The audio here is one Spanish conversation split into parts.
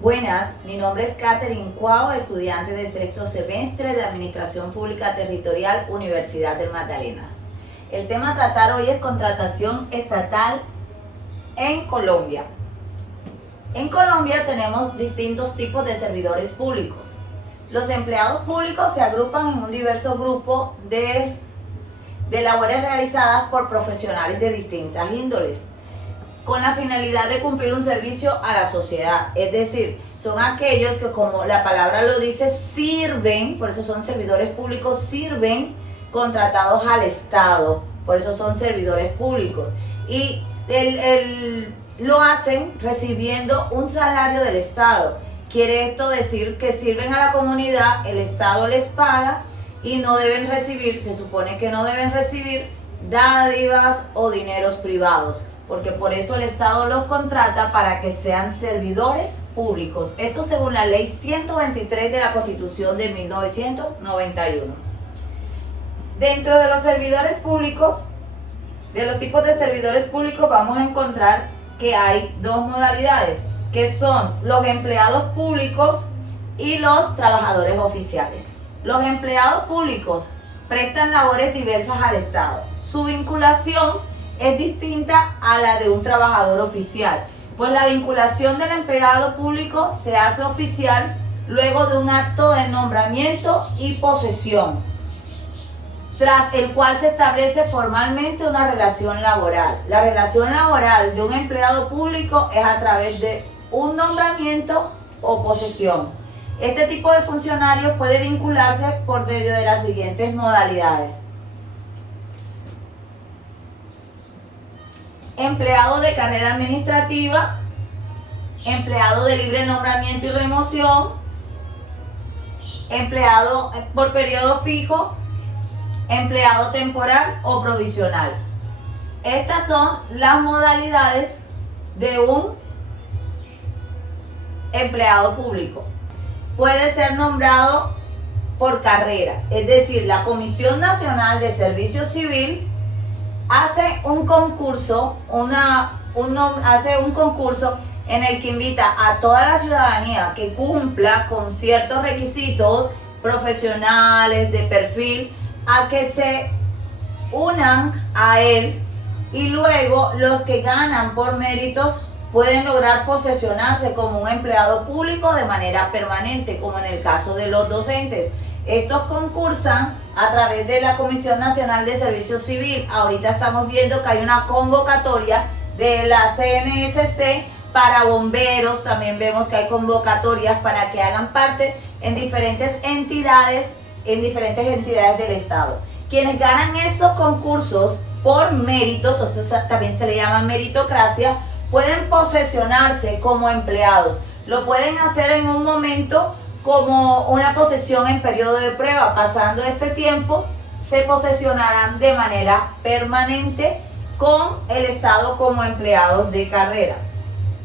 Buenas, mi nombre es Catherine Cuao, estudiante de sexto semestre de Administración Pública Territorial, Universidad del Magdalena. El tema a tratar hoy es contratación estatal en Colombia. En Colombia tenemos distintos tipos de servidores públicos. Los empleados públicos se agrupan en un diverso grupo de labores realizadas por profesionales de distintas índoles, con la finalidad de cumplir un servicio a la sociedad. Es decir, son aquellos que, como la palabra lo dice, sirven, por eso son servidores públicos, sirven contratados al Estado, por eso son servidores públicos. Y lo hacen recibiendo un salario del Estado. Quiere esto decir que sirven a la comunidad, el Estado les paga y no deben recibir, se supone que no deben recibir dádivas o dineros privados, porque por eso el Estado los contrata para que sean servidores públicos. Esto según la Ley 123 de la Constitución de 1991. Dentro de los servidores públicos, de los tipos de servidores públicos, vamos a encontrar que hay dos modalidades, que son los empleados públicos y los trabajadores oficiales. Los empleados públicos prestan labores diversas al Estado. Su vinculación es distinta a la de un trabajador oficial, pues la vinculación del empleado público se hace oficial luego de un acto de nombramiento y posesión, tras el cual se establece formalmente una relación laboral. La relación laboral de un empleado público es a través de un nombramiento o posesión. Este tipo de funcionarios puede vincularse por medio de las siguientes modalidades: empleado de carrera administrativa, empleado de libre nombramiento y remoción, empleado por periodo fijo, empleado temporal o provisional. Estas son las modalidades de un empleado público. Puede ser nombrado por carrera, es decir, la Comisión Nacional de Servicio Civil hace un concurso, hace un concurso en el que invita a toda la ciudadanía que cumpla con ciertos requisitos profesionales de perfil a que se unan a él, y luego los que ganan por méritos pueden lograr posesionarse como un empleado público de manera permanente, como en el caso de los docentes. Estos concursan a través de la Comisión Nacional de Servicio Civil. Ahorita estamos viendo que hay una convocatoria de la CNSC para bomberos. También vemos que hay convocatorias para que hagan parte en diferentes entidades del Estado. Quienes ganan estos concursos por méritos, esto también se le llama meritocracia, pueden posesionarse como empleados. Lo pueden hacer en un momento como una posesión en periodo de prueba. Pasando este tiempo, se posesionarán de manera permanente con el Estado como empleados de carrera.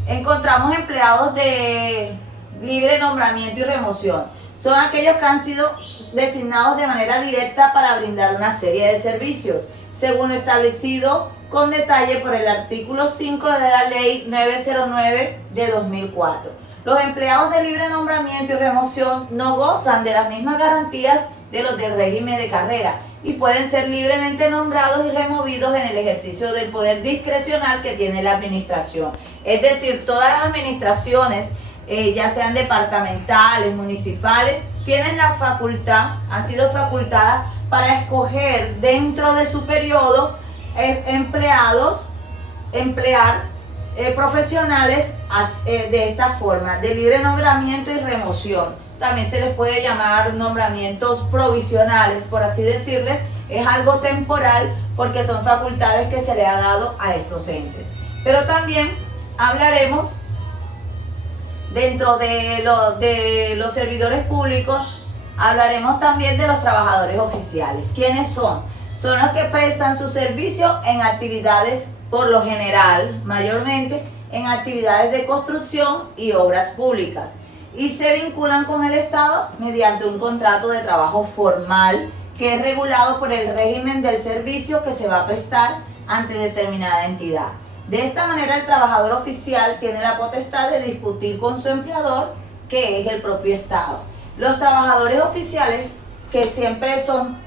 Encontramos empleados de libre nombramiento y remoción. Son aquellos que han sido designados de manera directa para brindar una serie de servicios, según lo establecido con detalle por el artículo 5 de la Ley 909 de 2004. Los empleados de libre nombramiento y remoción no gozan de las mismas garantías de los del régimen de carrera y pueden ser libremente nombrados y removidos en el ejercicio del poder discrecional que tiene la administración. Es decir, todas las administraciones, ya sean departamentales, municipales, tienen la facultad, han sido facultadas para escoger dentro de su periodo profesionales de esta forma, de libre nombramiento y remoción. También se les puede llamar nombramientos provisionales, por así decirles. Es algo temporal porque son facultades que se le ha dado a estos entes. Pero también hablaremos dentro de los servidores públicos, hablaremos también de los trabajadores oficiales. ¿Quiénes son? Son los que prestan su servicio en actividades, por lo general, mayormente, en actividades de construcción y obras públicas, y se vinculan con el Estado mediante un contrato de trabajo formal que es regulado por el régimen del servicio que se va a prestar ante determinada entidad. De esta manera el trabajador oficial tiene la potestad de discutir con su empleador, que es el propio Estado. Los trabajadores oficiales, que siempre son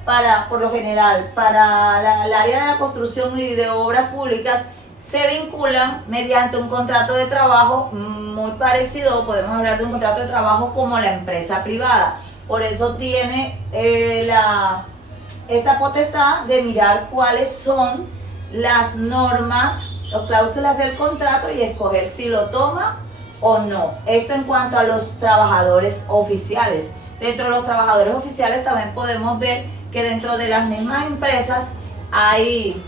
por lo general, para el área de la construcción y de obras públicas, se vinculan mediante un contrato de trabajo muy parecido, podemos hablar de un contrato de trabajo como la empresa privada. Por eso tiene esta potestad de mirar cuáles son las normas o cláusulas del contrato y escoger si lo toma o no. Esto en cuanto a los trabajadores oficiales. Dentro de los trabajadores oficiales también podemos ver que dentro de las mismas empresas hay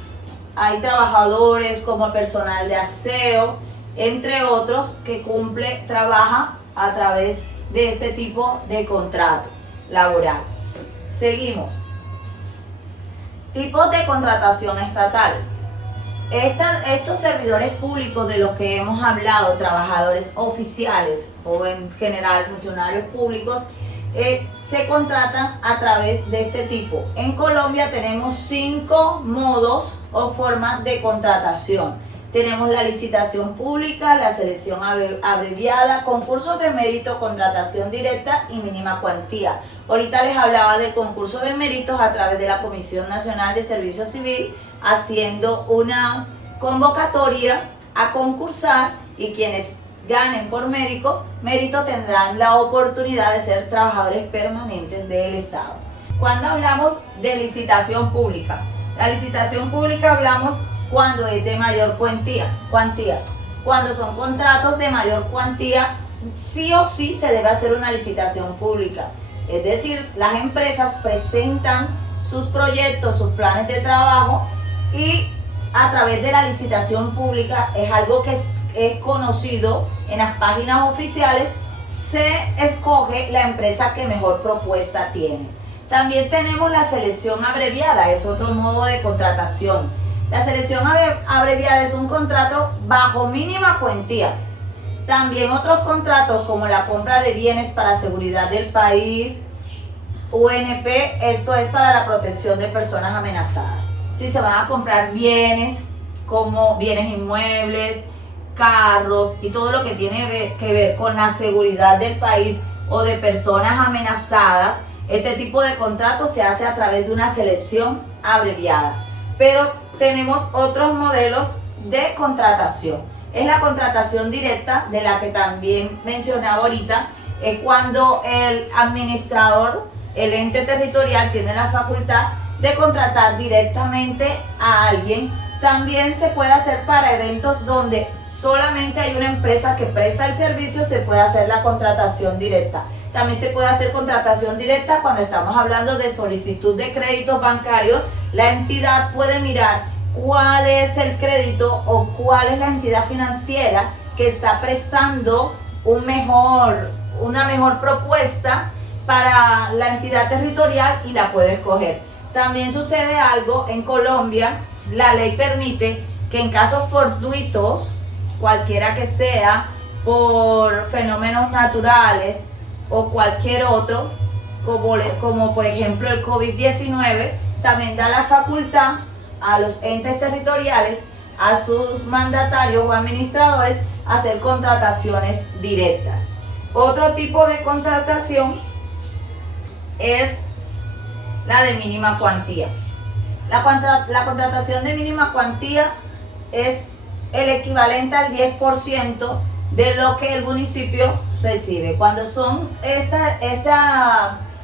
trabajadores como personal de aseo, entre otros, que trabaja a través de este tipo de contrato laboral. Seguimos. Tipos de contratación estatal. Estos servidores públicos de los que hemos hablado, trabajadores oficiales o en general funcionarios públicos, se contratan a través de este tipo. En Colombia tenemos 5 modos o formas de contratación. Tenemos la licitación pública, la selección abreviada, concursos de mérito, contratación directa y mínima cuantía. Ahorita les hablaba del concurso de méritos a través de la Comisión Nacional de Servicio Civil, haciendo una convocatoria a concursar, y quienes ganen por mérito tendrán la oportunidad de ser trabajadores permanentes del Estado. Cuando hablamos de licitación pública, la licitación pública hablamos cuando es de mayor cuantía. Cuando son contratos de mayor cuantía, sí o sí se debe hacer una licitación pública. Es decir, las empresas presentan sus proyectos, sus planes de trabajo, y a través de la licitación pública, es algo que es conocido en las páginas oficiales, se escoge la empresa que mejor propuesta tiene. También tenemos la selección abreviada, es otro modo de contratación. La selección abreviada es un contrato bajo mínima cuantía. También otros contratos como la compra de bienes para seguridad del país, UNP, esto es para la protección de personas amenazadas. Si se van a comprar bienes como bienes inmuebles, carros y todo lo que tiene que ver con la seguridad del país o de personas amenazadas, este tipo de contrato se hace a través de una selección abreviada. Pero tenemos otros modelos de contratación. Es la contratación directa, de la que también mencionaba ahorita, es cuando el administrador, el ente territorial, tiene la facultad de contratar directamente a alguien. También se puede hacer para eventos donde solamente hay una empresa que presta el servicio, se puede hacer la contratación directa. También se puede hacer contratación directa cuando estamos hablando de solicitud de créditos bancarios. La entidad puede mirar cuál es el crédito o cuál es la entidad financiera que está prestando una mejor propuesta para la entidad territorial, y la puede escoger. También sucede algo en Colombia. La ley permite que en casos fortuitos, cualquiera que sea, por fenómenos naturales o cualquier otro, como por ejemplo el COVID-19, también da la facultad a los entes territoriales, a sus mandatarios o administradores, hacer contrataciones directas. Otro tipo de contratación es la de mínima cuantía. La contratación de mínima cuantía es el equivalente al 10% de lo que el municipio recibe. Cuando son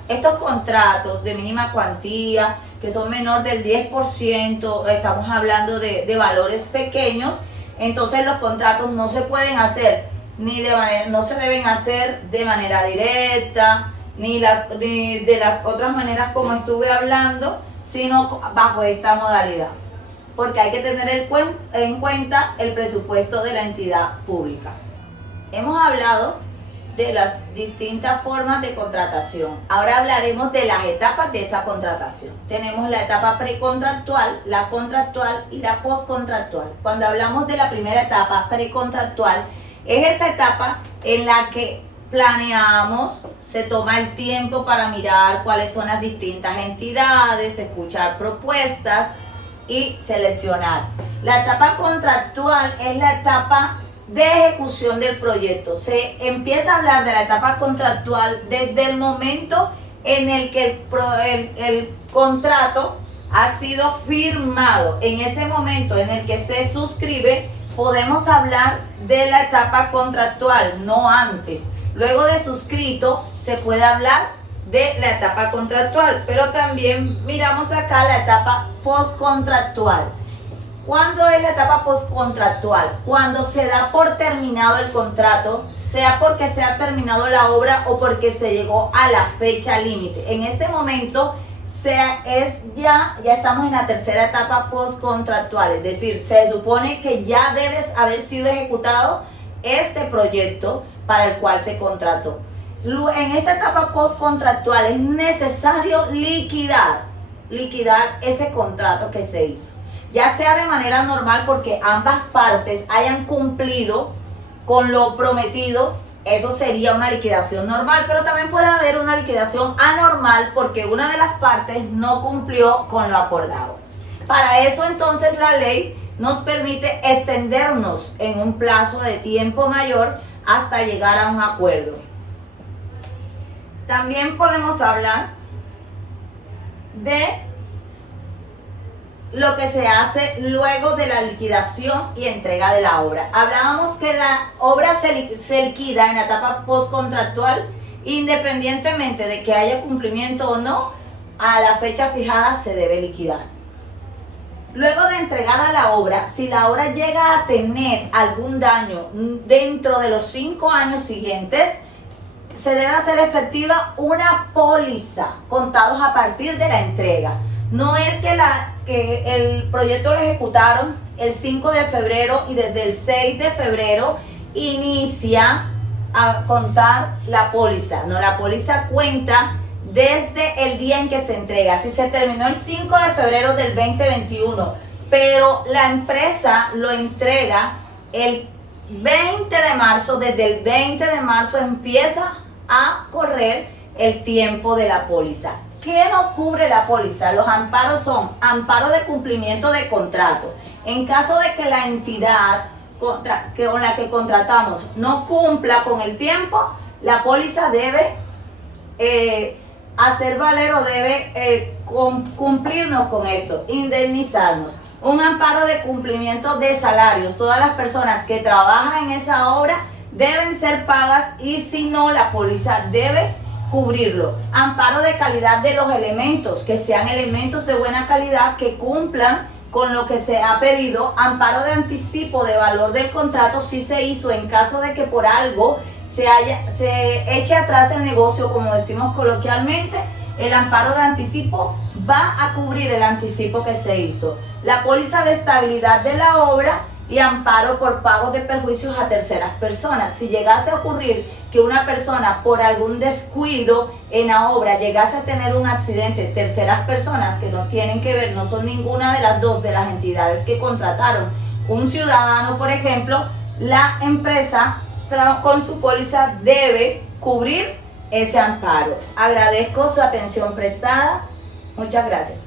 estos contratos de mínima cuantía, que son menor del 10%, estamos hablando de valores pequeños, entonces los contratos no se pueden hacer no se deben hacer de manera directa, ni de las otras maneras como estuve hablando, sino bajo esta modalidad, porque hay que tener en cuenta el presupuesto de la entidad pública. Hemos hablado de las distintas formas de contratación. Ahora hablaremos de las etapas de esa contratación. Tenemos la etapa precontractual, la contractual y la postcontractual. Cuando hablamos de la primera etapa precontractual, es esa etapa en la que planeamos, se toma el tiempo para mirar cuáles son las distintas entidades, escuchar propuestas, y seleccionar. La etapa contractual es la etapa de ejecución del proyecto. Se empieza a hablar de la etapa contractual desde el momento en el que el contrato ha sido firmado. En ese momento en el que se suscribe, podemos hablar de la etapa contractual, no antes. Luego de suscrito, se puede hablar de la etapa contractual, pero también miramos acá la etapa postcontractual. ¿Cuándo es la etapa postcontractual? Cuando se da por terminado el contrato, sea porque se ha terminado la obra o porque se llegó a la fecha límite. En este momento ya estamos en la tercera etapa postcontractual, es decir, se supone que ya debes haber sido ejecutado este proyecto para el cual se contrató. En esta etapa postcontractual es necesario liquidar ese contrato que se hizo, ya sea de manera normal porque ambas partes hayan cumplido con lo prometido. Eso sería una liquidación normal, pero también puede haber una liquidación anormal porque una de las partes no cumplió con lo acordado. Para eso entonces la ley nos permite extendernos en un plazo de tiempo mayor hasta llegar a un acuerdo. También podemos hablar de lo que se hace luego de la liquidación y entrega de la obra. Hablábamos que la obra se liquida en la etapa postcontractual independientemente de que haya cumplimiento o no, a la fecha fijada se debe liquidar. Luego de entregada la obra, si la obra llega a tener algún daño dentro de los 5 años siguientes, se debe hacer efectiva una póliza contados a partir de la entrega. No es que el proyecto lo ejecutaron el 5 de febrero y desde el 6 de febrero inicia a contar la póliza. No, la póliza cuenta desde el día en que se entrega. Si se terminó el 5 de febrero del 2021, pero la empresa lo entrega el 20 de marzo, desde el 20 de marzo empieza a correr el tiempo de la póliza. ¿Qué no cubre la póliza? Los amparos son amparo de cumplimiento de contrato. En caso de que la entidad con la que contratamos no cumpla con el tiempo, la póliza debe hacer valer o debe cumplirnos con esto, indemnizarnos. Un amparo de cumplimiento de salarios. Todas las personas que trabajan en esa obra deben ser pagas y si no, la póliza debe cubrirlo. Amparo de calidad de los elementos, que sean elementos de buena calidad, que cumplan con lo que se ha pedido. Amparo de anticipo de valor del contrato si se hizo en caso de que por algo se eche atrás el negocio, como decimos coloquialmente. El amparo de anticipo va a cubrir el anticipo que se hizo. La póliza de estabilidad de la obra y amparo por pago de perjuicios a terceras personas. Si llegase a ocurrir que una persona por algún descuido en la obra llegase a tener un accidente, terceras personas que no tienen que ver, no son ninguna de las dos de las entidades que contrataron, un ciudadano por ejemplo, la empresa con su póliza debe cubrir ese amparo. Agradezco su atención prestada. Muchas gracias.